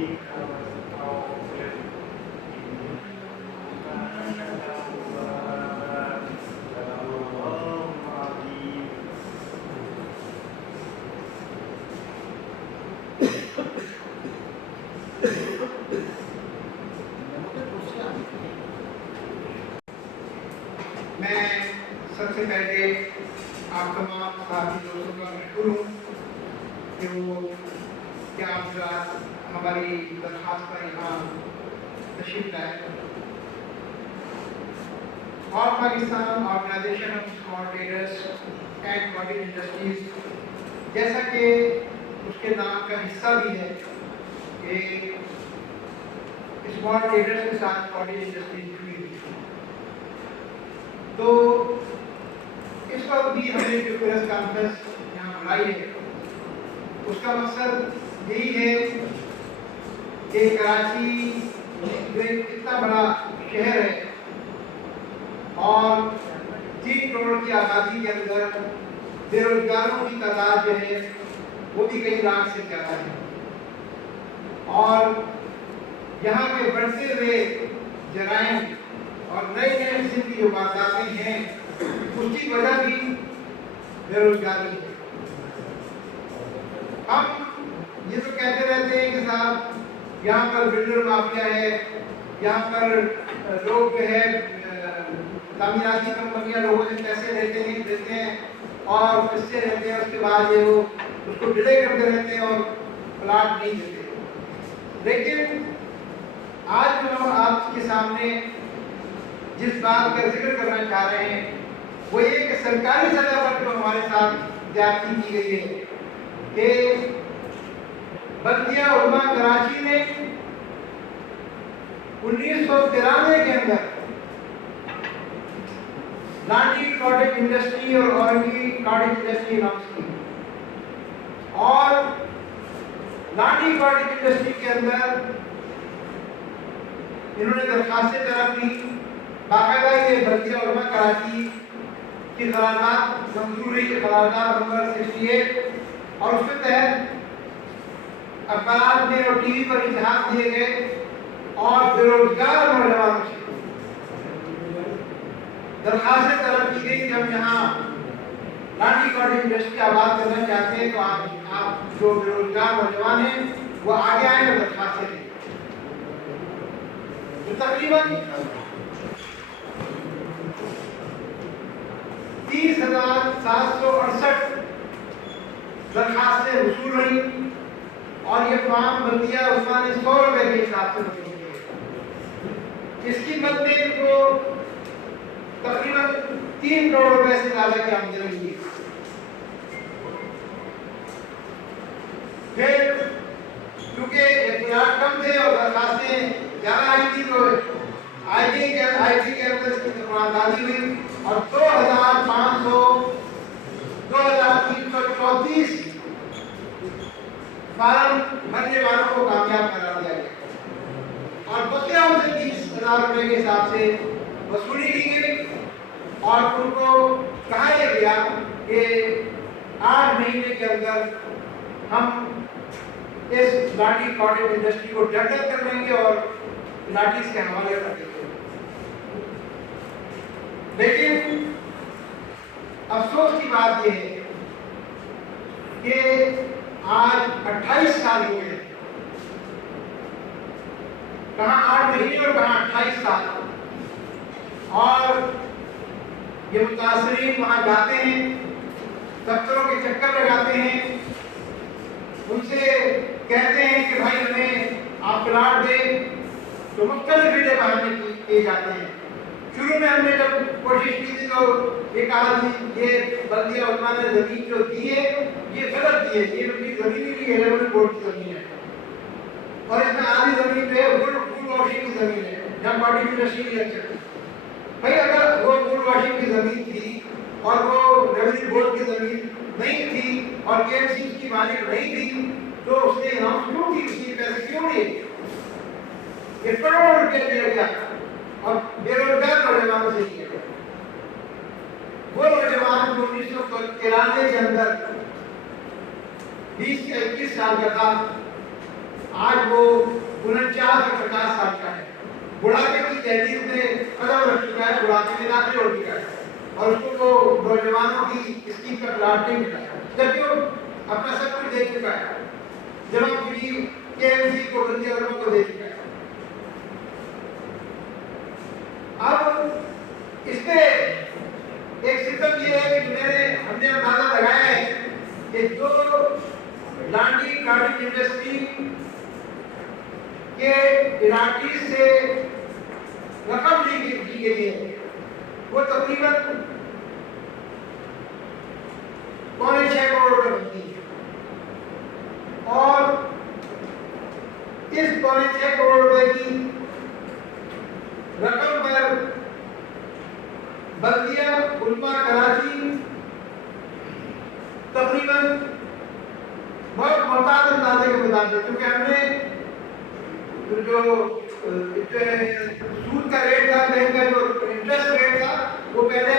میں سب سے پہلے آپ تمام ساتھی دوستوں کا مشکور ہوں کہ وہ کیا آپ ہماری درخواست پر یہاں تشریف لائے. اور Pakistan organization of small traders and cottage industries جیسا کہ اس کے نام کا حصہ بھی ہے کہ اسمال ٹریڈرس کے ساتھ کاٹیج انڈسٹریز جڑی ہوئی. تو اس وقت بھی ہم نے جو پریس کانفرنس یہاں بنائی ہے اس کا مقصد یہی ہے کہ کراچی جو ایک اتنا بڑا شہر ہے اور 3 کروڑ کی آبادی کے اندر بے روزگاروں کی تعداد جو ہے وہ بھی کئی لاکھ سے زیادہ ہے، اور یہاں کے بڑھتے ہوئے جرائم اور نئے قسم کی جو وارداتیں ہیں اس کی وجہ بھی بے روزگاری ہے. ہم یہ تو کہتے رہتے ہیں کہ صاحب یہاں پر بلڈر مافیا ہے، یہاں پر لوگ جو ہے تعمیراتی کمپنیاں لوگوں سے پیسے دیتے ہیں اور پیسے رہتے ہیں، اس کے بعد یہ وہ اس کو ڈیلے کرتے رہتے ہیں اور پلاٹ نہیں دیتے. لیکن آج جو ہم آپ کے سامنے جس بات کا ذکر کرنا چاہ رہے ہیں وہ یہ کہ سرکاری سطح پر جو ہمارے ساتھ زیادتی کی گئی ہے کہ بلدیہ علماء کراچی نے 1993 کے اندر لانڈی کاٹیج انڈسٹری اور اورنگی کاٹیج انڈسٹری اناؤنس کی، اور لانڈی کاٹیج انڈسٹری کے اندر انہوں نے درخواستیں طلب کی. باقاعدہ یہ بلدیہ علماء کراچی کی قرارداد منظور ہوئی، قرارداد نمبر 68، اور اس کے تحت اخبارات میں اور ٹی وی پر اشتہار دیے گئے اور بے روزگار نوجوانوں سے درخواستیں طلب کی گئی کہ ہم یہاں لانڈی کاٹیج انڈسٹری آباد کرنا چاہتے ہیں، تو آپ جو بے روزگار نوجوان ہیں وہ آگے آئیں اور درخواستیں دیں. تو تقریباً 30,768 درخواستیں وصول ہوئی، اور یہ فارم بلدیہ علماء نے 100 روپے کے حساب سے وصول کیے. اس کی مد میں ان کو تقریباً 3 کروڑ روپے سے زیادہ کی آمدنی ہوئی. پھر کیونکہ اختیارات کم تھے اور درخواستیں زیادہ آئی تھی تو آئی ٹی کے اندر اس کی قراردادی ہوئی اور 2334 فارم بھرنے والوں کو کامیاب قرار دیا گیا، اور بقیہ ان سے 30,000 روپے کے حساب سے وصولی کی گئی، اور ان کو کہا یہ گیا کہ 8 مہینے کے اندر ہم اس لانڈی کاٹیج انڈسٹری کو ڈیولپ کر لیں گے اور لاٹیز کے حوالے کر دیں گے. لیکن افسوس کی بات یہ ہے کہ آج 28 سال ہو گئے، کہاں 8 مہینے اور کہاں 28 سال، اور یہ متاثرین وہاں جاتے ہیں، دفتروں کے چکر لگاتے ہیں، ان سے کہتے ہیں کہ بھائی ہمیں آپ پلاٹ دیں، تو مختلف ہیلے بہانے کیے جاتے ہیں. شروع میں ہم نے جب کوشش کی تھی تو یہ کہا کہ یہ بلدیہ علماء نے زمین جو دی ہے یہ غلط دی ہے، یہ ان کی زمین ہی نہیں ہے، لیبل بورڈ کی زمین ہے، اور اس میں آدھی زمین جو ہے گولڈ واشنگ کی زمین ہے جہاں کاٹیج انڈسٹری ہے. بھائی اگر وہ گولڈ واشنگ کی زمین تھی اور وہ ریونیو بورڈ کی زمین نہیں تھی اور کے ایم سی کی مالک نہیں تھی تو اس نے اناؤنس کیوں کی، اس کے پیسے کیوں لیے؟ یہ کروڑوں روپے دیا گیا اور بے روزگار نوجوانوں سے کیا گیا. وہ نوجوان جو 1993 کے اندر 20 یا 21 سال کا تھا، آج وہ 49 سال کا ہے، بڑھاپے کی تحریر میں قدم رکھ چکا ہے، بڑھاپے میں داخل ہو چکا ہے، اور اس کو وہ نوجوانوں کی اسکیم کا پلاٹ نہیں ملا ہے، جبکہ وہ اپنا سب کچھ دے چکا ہے، جمع پوری KMC کو بندی عورتوں کو دے چکا ہے۔ اب اس میں ایک سسٹم یہ ہے کہ ہم نے اندازہ لگایا ہے کہ جو لانڈی کارڈنگ انڈسٹری کے عراقی سے رقم لی گئی ہے وہ تقریباً 6.25 کروڑ روپے بنتی ہے، اور اس 6.25 کروڑ روپے کی رقم پر بلدیہ علماء کراچی تقریباً بہت محتاط اندازے کے مطابق، کیونکہ ہم نے جو سود کا ریٹ تھا، بینک کا جو انٹرسٹ ریٹ تھا وہ پہلے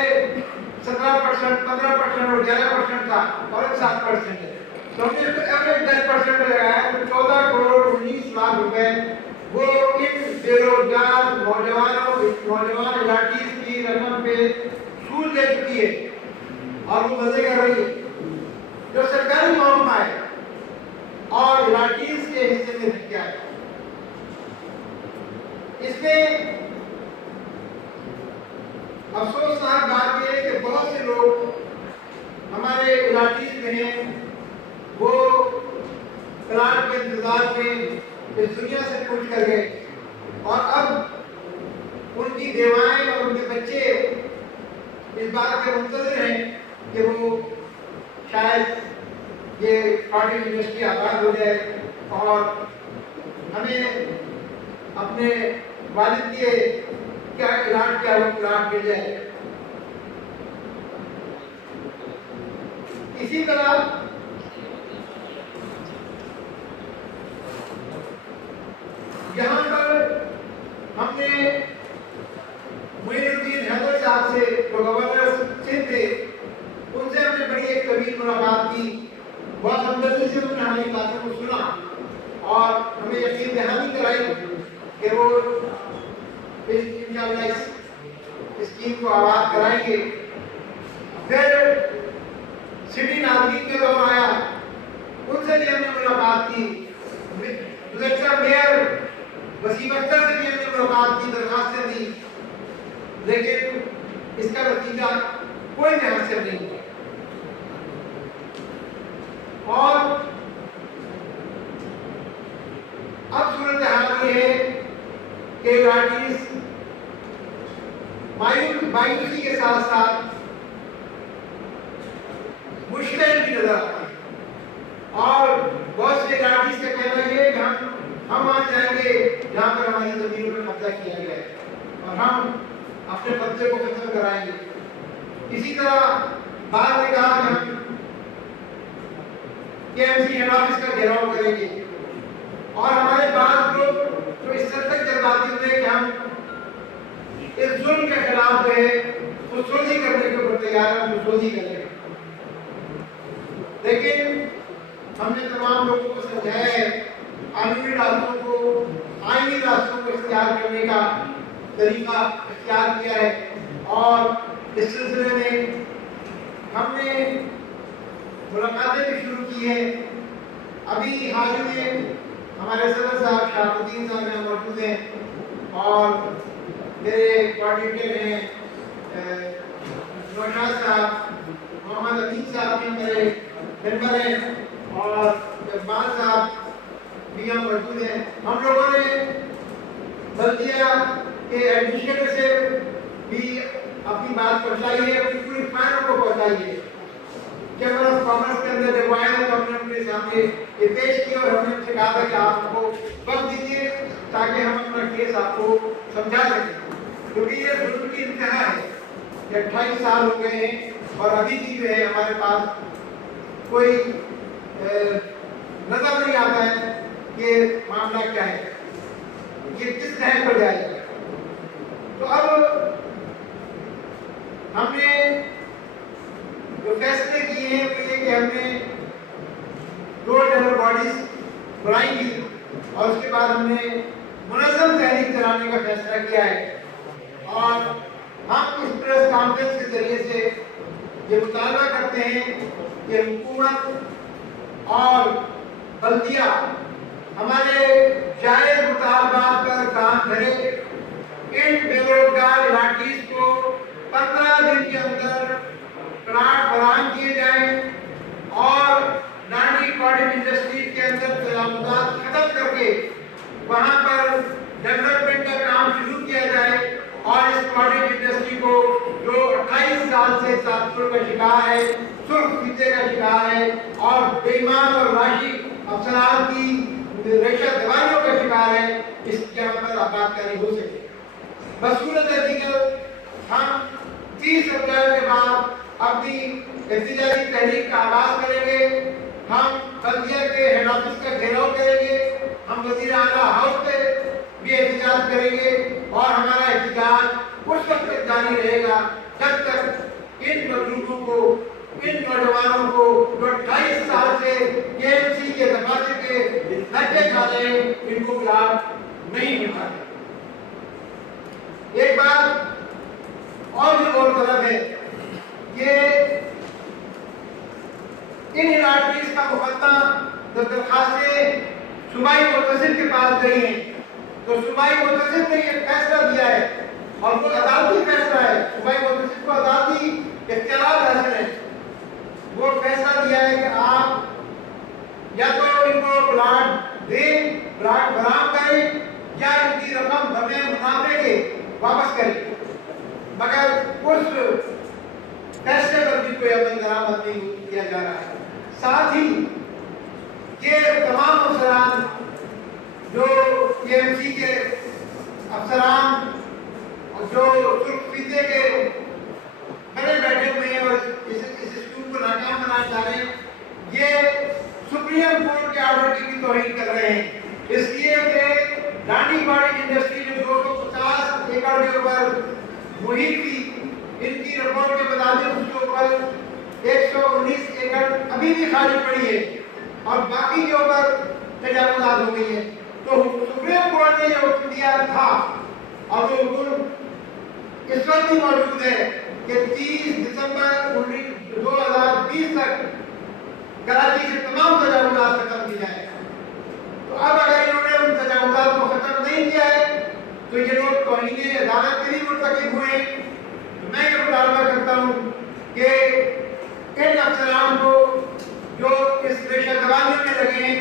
17%، 15% اور 11% تھا، اور 7% ہے، تو ہم نے اس کو ایوریج 10% پہ لگایا، تو 14 کروڑ 19 لاکھ روپے وہ ان بے روزگار نوجوان علاقیز کی رقم پہ سود لے چکی ہے، اور وہ مزے کر رہی ہے، جو سرکاری معاملہ ہے اور علاقیز کے حصے میں کیا ہے۔ اس میں افسوسناک بات یہ ہے کہ بہت سے لوگ ہمارے علاقیز میں ہیں، وہ پلاٹ کے انتظار میں اس دنیا سے کوچ کر گئے، اور اب ان کی بیوائیں اور ان کے بچے اس بات کے منتظر ہیں کہ وہ شاید یہ کارڈنگ انڈسٹری آباد ہو جائے اور ہمیں اپنے والد کے کیا علاج کیا وہ پلاٹ مل جائے۔ اسی طرح یہاں پر ہم نے معین الدین حیدر صاحب سے، جو گورنر سندھ تھے، ان سے ہم نے بڑی ایک طویل ملاقات کی، بہت ہمدردی سے انہوں نے ہماری باتوں کو سنا اور ہمیں یقین دہانی کرائی کہ وہ انشاءاللہ اس اسکیم کو آباد کرائیں گے۔ پھر سٹی ناظرین کے دور آیا، ان سے بھی ہم نے ملاقات کی، گزشتہ میئر وسیم اختر سے بھی ہم نے ملاقات کی، درخواستیں دی، لیکن اس کا نتیجہ کوئی بھی حاصل نہیں ہوا، اور اب صورتحال یہ ہے کہ علاقیز مایوسی کے ساتھ ساتھ مشکل بھی نظر آتی ہے، اور بہت سے علاقیز کا کہنا یہ ہے کہ ہم آ جائیں گے جہاں پر ہماری زمینوں پر قبضہ کیا گیا ہے، اور ہم اپنے قبضے کو ختم کرائیں گے۔ اسی طرح بعض نے کہا کہ ہم KMC ہیڈ آفس کا گھیراؤ کریں گے، اور ہمارے بعض لوگ جو اس طرح تک جذباتی ہوئے کہ ہم اس ظلم کے خلاف جو ہے خودسوزی کرنے کے اوپر تیار ہیں، خودسوزی کریں گے، لیکن ہم نے تمام لوگوں کو سمجھایا ہے قانونی راستوں کو، آئینی راستوں کو اختیار کرنے کا طریقہ اختیار کیا ہے، اور اس سلسلے میں ہم نے ملاقاتیں بھی شروع کی ہیں۔ ابھی حال ہی میں ہمارے صدر صاحب شہاب الدین صاحب یہاں موجود ہیں، اور میرے کوارڈینیٹر ہیں نوشاد صاحب، محمد امین صاحب بھی میرے ممبر ہیں، اور اقبال صاحب بھی یہاں موجود ہیں۔ ہم لوگوں نے بلدیہ کے ایڈمنسٹریٹر سے بھی اپنی بات پہنچائی ہے، اپنی پوری فائلوں کو پہنچائی ہے، چیمبر آف کامرس کے اندر ریکوائر ہے، ہم نے ان کے سامنے یہ پیش کیا، اور ہم نے ان سے کہا تھا کہ آپ کو وقت دیجیے تاکہ ہم اپنا کیس آپ کو سمجھا سکیں، کیونکہ یہ ظلم کی انتہا ہے کہ 28 سال ہو گئے ہیں اور ابھی بھی جو ہے ہمارے پاس کوئی نظر نہیں آتا ہے کہ معاملہ کیا ہے، یہ کس نہج پر جائے گا۔ تو اب ہم نے جو فیصلے کیے ہیں وہ یہ کہ ہم نے 2 لیبر باڈیز بنائی گی، اور اس کے بعد ہم نے منظم تحریک چلانے کا فیصلہ کیا ہے اور ہم اس پریس کانفرنس کے ذریعے سے یہ مطالبہ کرتے ہیں کہ حکومت اور بلدیہ ہمارے جائز مطالبات پر کام کرے، ان بے روزگار الاٹیز کو 15 دن کے اندر پلاٹ فراہم کیے جائیں اور نانڈی کاٹیج انڈسٹری کے اندر تجاوزات ختم کر کے وہاں پر ڈیولپمنٹ کا کام شروع کیا جائے اور اس کاٹیج انڈسٹری کو جو 28 سال سے تعطل کا شکار ہے، سرخ فیتے کا شکار ہے اور بے ایمان اور راشی افسران کی ریشہ دیواریوں کا شکار ہے، اس جگہ پر آباد کاری ہو سکے۔ بصورت دیگر ہم 30 اپریل کے بعد اپنی احتجاجی تحریک کا آغاز کریں گے، ہم بلدیہ کے ہیڈ آفس کا گھیراؤ کریں گے، ہم وزیر اعلیٰ ہاؤس پہ بھی احتجاج کریں گے اور ہمارا احتجاج اس وقت تک جاری رہے گا جب تک ان مظلوموں کو، ان نوجوانوں کو جو 28 سال سے KMC کے دفاتر کے دھکے کھا رہے ہیں، ان کو پلاٹ نہیں مل پاتے۔ ایک بات اور بھی غور طلب ہے کہ ان الاٹیز کا مقدمہ جب درخواستیں صوبائی متصل کے پاس گئی ہیں تو صوبائی متصل نے یہ فیصلہ دیا ہے اور وہ عدالتی فیصلہ ہے، صوبائی متصل کو عدالتی اختیارات حاصل ہیں، وہ فیصلہ دیا ہے کہ آپ یا تو ان کو پلاٹ دیں، پلاٹ فراہم کریں یا ان کی رقم بمے منافع کے واپس کریں، مگر اس فیصلے پر بھی کوئی عمل درآمد نہیں کیا جا رہا ہے۔ ساتھ ہی یہ تمام افسران جو KMC کے افسران جو سرخ فیتے کے بڑے بیٹھے ہوئے ہیں اور اس اسکول کو ناکام بنانا چاہ رہے ہیں، یہ سپریم کورٹ کے آرڈر کی بھی توہین کر رہے ہیں، اس لیے کہ نانڈی کاٹیج انڈسٹری جو 250 ایکڑ کے اوپر محیط تھی، ان کی رپورٹ کے مطابق اس کے اوپر 119 ایکڑ ابھی بھی خالی پڑی ہے اور باقی کے اوپر تجاوزات ہو گئی ہیں۔ تو سپریم کورٹ نے یہ حکم دیا تھا اور وہ حکم اس وقت بھی موجود ہے کہ 30 دسمبر 2020 تک کراچی سے تمام تجاوزات ختم کی جائے۔ تو اب اگر انہوں نے ان تجاوزات کو ختم نہیں کیا ہے تو یہ لوگ توہین عدالت کے بھی مرتکب ہوئے ہیں۔ تو میں یہ مطالبہ کرتا ہوں کہ ان افسران کو جو اس ریشہ دوانیوں میں لگے ہیں،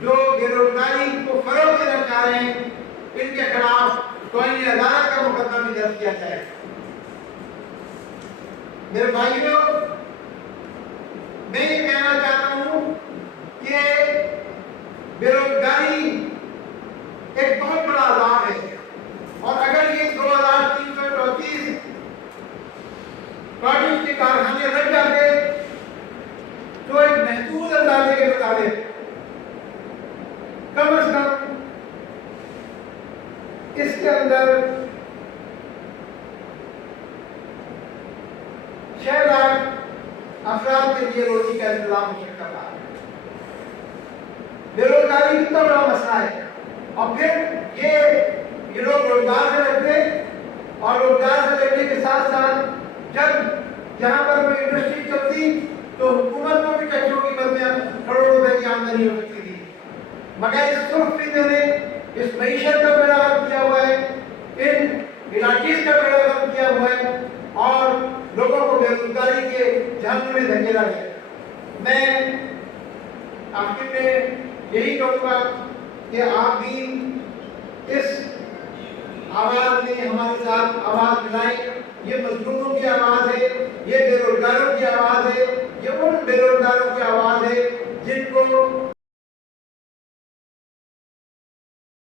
جو بے روزگاری کو فروغ دینا چاہ رہے ہیں، ان کے خلاف توہین عدالت کا مقدمہ بھی درج کیا جائے۔ میرے بھائیوں، میں یہ کہنا چاہتا ہوں کہ بے روزگاری ایک بہت بڑا عذاب ہے اور اگر یہ 2334 کاٹیج کے کارخانے لگ جاتے تو ایک محدود اندازے کے مطابق کم از کم اس کے اندر 6 لاکھ افراد کے لیے روزی کا انتظام ہو سکتا تھا۔ بے روزگاری کتنا بڑا مسئلہ ہے اور پھر یہ لوگ روزگار سے لگتے اور روزگار سے لگنے کے ساتھ ساتھ جب یہاں پر کوئی انڈسٹری چلتی تو حکومت کو بھی ٹیکسوں کی مد میں کروڑوں روپے کی آمدنی ہو سکتی تھی، مگر اس سرخ فیتے نے اس معیشت کا بیڑا غرق کیا ہوا ہے، ان الاٹیز کا بیڑا غرق کیا ہوا ہے اور لوگوں کو بے روزگاری کے جہنم میں دھکیلا گیا۔ میں آخر میں یہی کہوں گا کہ آپ بھی اس آواز میں ہمارے ساتھ آواز ملائیں۔ یہ مظلوموں کی آواز ہے، یہ بے روزگاروں کی آواز ہے، یہ ان بے روزگاروں کی آواز ہے جن کو